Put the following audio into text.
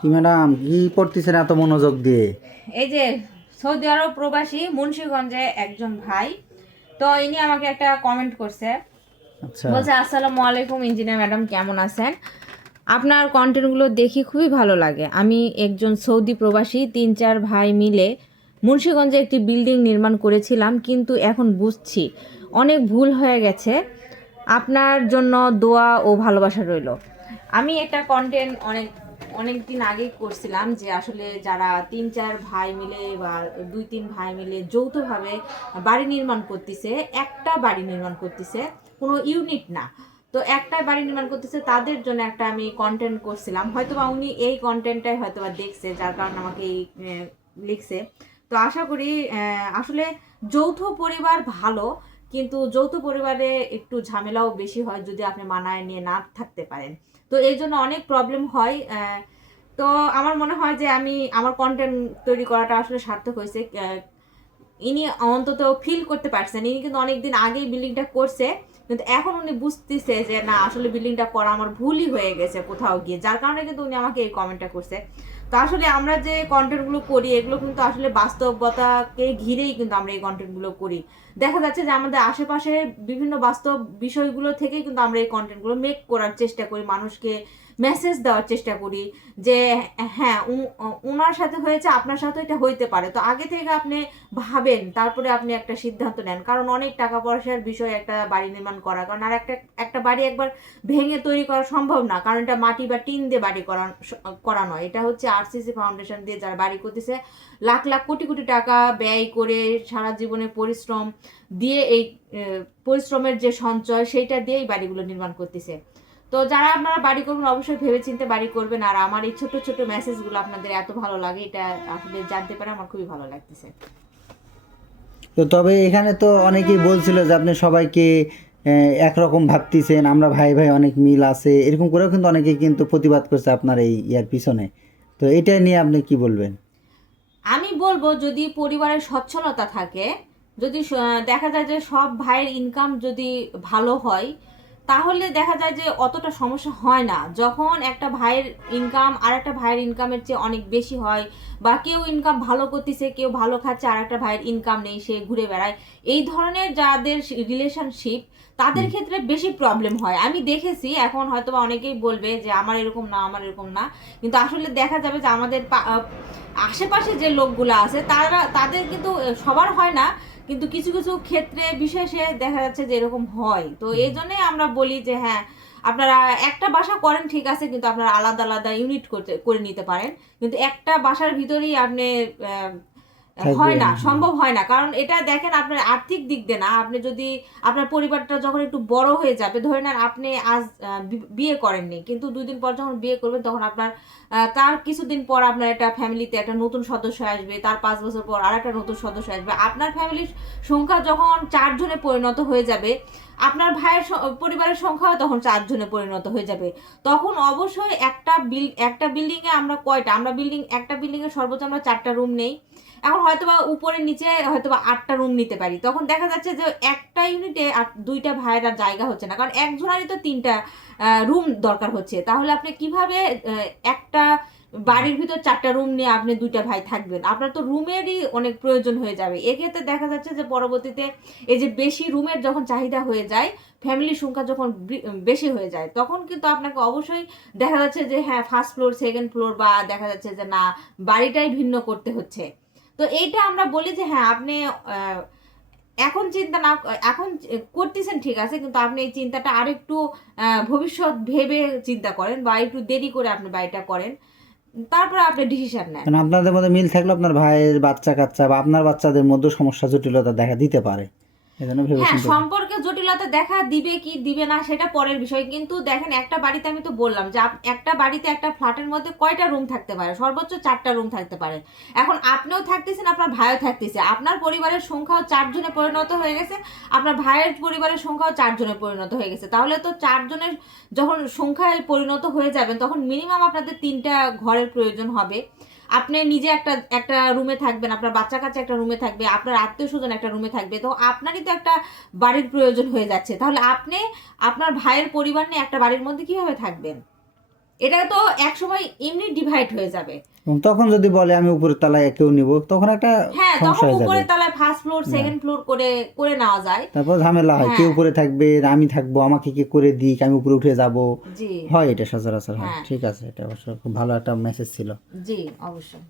কি ম্যাডাম কি পড়তেছেন এত মনোযোগ দিয়ে? এই যে সৌদি আরব প্রবাসী মুন্সিগঞ্জে একজন ভাই তো ইনি আমাকে একটা কমেন্ট করছে। আচ্ছা। বলছে আসসালামু আলাইকুম ইঞ্জিনিয়ার ম্যাডাম কেমন আছেন? আপনার কন্টেন্টগুলো দেখি খুবই ভালো লাগে। আমি একজন সৌদি প্রবাসী তিন চার ভাই মিলে মুন্সিগঞ্জে একটি বিল্ডিং নির্মাণ করেছিলাম কিন্তু এখন বুঝছি অনেক ভুল হয়ে গেছে। আপনার জন্য দোয়া ও ভালোবাসা রইল। আমি একটা কন্টেন্ট অনেক অনেক দিন আগে করছিলাম যে আসলে যারা তিন, চার ভাই মিলে বা দুই, তিন ভাই মিলে যৌথভাবে বাড়ি নির্মাণ করতেছে, একটা বাড়ি নির্মাণ করতেছে, কোনো ইউনিট না। তো একটাই বাড়ি নির্মাণ করতেছে, তাদের জন্য একটা আমি কন্টেন্ট করছিলাম। হয়তো বা উনি এই কন্টেন্টটাই হয়তো বা দেখছে, যার কারণে আমাকে এই লিখছে। তো আশা করি আসলে যৌথ পরিবার ভালো কিন্তু যৌথ পরিবারে একটু ঝামেলাও বেশি হয় যদি আপনি মানায় নিয়ে না থাকতে পারেন। তো এই জন্য অনেক প্রবলেম হয় তো আমার মনে হয় যে আমি আমার কন্টেন্ট তৈরি করাটা আসলে সার্থক হয়েছে। ইনি অন্তত ফিল করতে পারছেন, ইনি কিন্তু অনেকদিন আগেই বিল্ডিংটা করছে, কিন্তু এখন উনি বুঝতেছে যে না, আসলে বিল্ডিংটা করা আমার ভুলই হয়ে গেছে কোথাও গিয়ে। যার কারণে কিন্তু উনি আমাকে এই কমেন্টটা করছে। তো আসলে আমরা যে কন্টেন্টগুলো করি, এগুলো কিন্তু আসলে বাস্তবতাকে ঘিরেই কিন্তু আমরা এই কন্টেন্টগুলো করি। দেখা যাচ্ছে যে আমাদের আশেপাশে বিভিন্ন বাস্তব বিষয়গুলো থেকেই কিন্তু আমরা এই কন্টেন্টগুলো মেক করার চেষ্টা করি মানুষকে মেসেজ দেওয়ার চেষ্টা করি যে হ্যাঁ উনার সাথে হয়েছে, আপনার সাথে এটা হইতে পারে। তো আগে থেকে আপনি ভাবেন, তারপরে আপনি একটা সিদ্ধান্ত নেন। কারণ অনেক টাকা পয়সার বিষয় একটা বাড়ি নির্মাণ করা, কারণ আর একটা একটা বাড়ি একবার ভেঙে তৈরি করা সম্ভব না। কারণ এটা মাটি বা টিন দিয়ে বাড়ি করা করা নয়। এটা হচ্ছে আরসিসি ফাউন্ডেশন দিয়ে যারা বাড়ি করতেছে, লাখ লাখ, কোটি কোটি টাকা ব্যয় করে সারা জীবনের পরিশ্রম দিয়ে এই পরিশ্রমের যে সঞ্চয়, সেইটা দিয়েই বাড়িগুলো নির্মাণ করতেছে। তো যারা আপনারা বাড়ি করবেন অবশ্যই ভেবেচিন্তে বাড়ি করবেন। আর আমার এই ছোট ছোট মেসেজগুলো আপনাদের এত ভালো লাগে এটা আসলে জানতে পারে আমার খুবই ভালো লাগতেছে। তো তবে এখানে তো অনেকেই বলছিল যে আপনি সবাইকে একরকম ভাবতেছেন আমরা ভাই ভাই অনেক মিল আছে এরকম করেও কিন্তু অনেকে কিন্তু প্রতিবাদ করছে আপনার এই ইয়ার পিছনে। তো এটা নিয়ে আপনি কি বলবেন? আমি বলব যদি পরিবারের সচ্ছলতা থাকে যদি দেখা যায় যে সব ভাইয়ের ইনকাম যদি ভালো হয় তাহলে দেখা যায় যে অতটা সমস্যা হয় না। যখন একটা ভাইয়ের ইনকাম আর একটা ভাইয়ের ইনকামের চেয়ে অনেক বেশি হয় বা কেউ ইনকাম ভালো করতেছে, কেউ ভালো খাচ্ছে আর একটা ভাইয়ের ইনকাম নেই, সে ঘুরে বেড়ায়। এই ধরনের যাদের রিলেশনশিপ তাদের ক্ষেত্রে বেশি প্রবলেম হয়। আমি দেখেছি এখন হয়তো অনেকেই বলবে যে আমার এরকম না আমার এরকম না। কিন্তু আসলে দেখা যাবে যে আমাদের পা- আশেপাশে যে লোকগুলো আছে তারা তাদের কিন্তু সবার হয় না। কিন্তু কিছু কিছু ক্ষেত্রে বিশেষে দেখা যাচ্ছে যে এরকম হয়। তো এই জন্যই আমরা বলি যে হ্যাঁ আপনারা একটা বাসা করেন ঠিক আছে কিন্তু আপনারা আলাদা আলাদা ইউনিট করতে করে নিতে পারেন। কিন্তু একটা বাসার ভিতরেই আপনি হয় না সম্ভব হয় না। কারণ এটা দেখেন আপনার আর্থিক দিক দিয়ে না আপনি যদি আপনার পরিবারটা যখন একটু বড় হয়ে যাবে ধরে নেন আপনি আজ বিয়ে করেননি কিন্তু দুই দিন পর যখন বিয়ে করবেন তখন আপনার তার কিছুদিন পর আপনার একটা ফ্যামিলিতে একটা নতুন সদস্য আসবে তার পাঁচ বছর পর আর একটা নতুন সদস্য আসবে। আপনার ফ্যামিলির সংখ্যা যখন চারজনে পরিণত হয়ে যাবে আপনার ভাইয়ের পরিবারের সংখ্যাও তখন চারজনে পরিণত হয়ে যাবে। তখন অবশ্যই একটা বিল একটা বিল্ডিং এ আমরা কয়টা? আমরা বিল্ডিং একটা বিল্ডিং এ সর্বোচ্চ আমরা চারটা রুম নেই। এখন হয়তোবা উপরে নিচে হয়তোবা আটটা রুম নিতে পারি। তখন দেখা যাচ্ছে যে একটা ইউনিটে দুইটা ভাইয়ের আর জায়গা হচ্ছে না। কারণ একজনেরই তো তিনটা রুম দরকার হচ্ছে। তাহলে আপনি কীভাবে একটা বাড়ির ভিতর চারটা রুম নিয়ে আপনি দুইটা ভাই থাকবেন? আপনার তো রুমেরই অনেক প্রয়োজন হয়ে যাবে। এক্ষেত্রে দেখা যাচ্ছে যে পরবর্তীতে এই যে বেশি রুমের যখন চাহিদা হয়ে যায় ফ্যামিলির সংখ্যা যখন বেশি হয়ে যায়, তখন কিন্তু আপনাকে অবশ্যই দেখা যাচ্ছে যে হ্যাঁ ফার্স্ট ফ্লোর সেকেন্ড ফ্লোর বা দেখা যাচ্ছে যে, না, বাড়িটাই ভিন্ন করতে হচ্ছে। তো এইটা আমরা বলি যে হ্যাঁ আপনি এখন চিন্তা না এখন করতেছেন ঠিক আছে কিন্তু আপনি এই চিন্তাটা আরেকটু ভবিষ্যৎ ভেবে চিন্তা করেন বা একটু দেরি করে আপনি বাড়িটা করেন তারপরে আপনি ডিসিশন নেন। কারণ আপনাদের মধ্যে মিল থাকলে আপনার ভাইয়ের বাচ্চা কাচ্চা বা আপনার বাচ্চাদের মধ্যে সমস্যা জটিলতা দেখা দিতে পারে। এজন্য ভেবে হ্যাঁ সম্পর্কে জটিলতা দেখা দিবে কি দিবে না সেটা পরের বিষয়। কিন্তু দেখেন, একটা বাড়িতে আমি তো বললাম যে একটা বাড়িতে একটা ফ্ল্যাটের মধ্যে কয়টা রুম থাকতে পারে? সর্বোচ্চ চারটা রুম থাকতে পারে। এখন আপনিও থাকতেছেন, আপনার ভাইও থাকতেছে। আপনার পরিবারের সংখ্যাও চারজনে পরিণত হয়ে গেছে, আপনার ভাইয়ের পরিবারের সংখ্যাও চারজনে পরিণত হয়ে গেছে। তাহলে তো চারজনের যখন সংখ্যায় পরিণত হয়ে যাবেন, তখন মিনিমাম আপনাদের তিনটা ঘরের প্রয়োজন হবে। আপনি নিজে একটা একটা রুমে থাকবেন, আপনার বাচ্চা কাছে একটা রুমে থাকবে, আপনার আত্মীয় স্বজন একটা রুমে থাকবে, তো আপনারই তো একটা বাড়ির প্রয়োজন হয়ে যাচ্ছে। তাহলে আপনি, আপনার ভাইয়ের পরিবার নিয়ে একটা বাড়ির মধ্যে কীভাবে থাকবেন? এটা তো এক সময় এমনি ডিভাইড হয়ে যাবে। তখন যদি বলে আমি উপরের তলায় কেউ নিব তখন একটা হ্যাঁ তখন হয়ে উপরের তলায় ফার্স্ট ফ্লোর সেকেন্ড ফ্লোর করে করে নেওয়া যায়। তারপর ঝামেলা হয় কেউ কে উপরে থাকবে আমি থাকব আমাকে কি করে দিক আমি উপরে উঠে যাব। জি। হয় এটা সচরাচর হয় হ্যাঁ। ঠিক আছে এটা অবশ্য খুব ভালো একটা মেসেজ ছিল। জি অবশ্যই।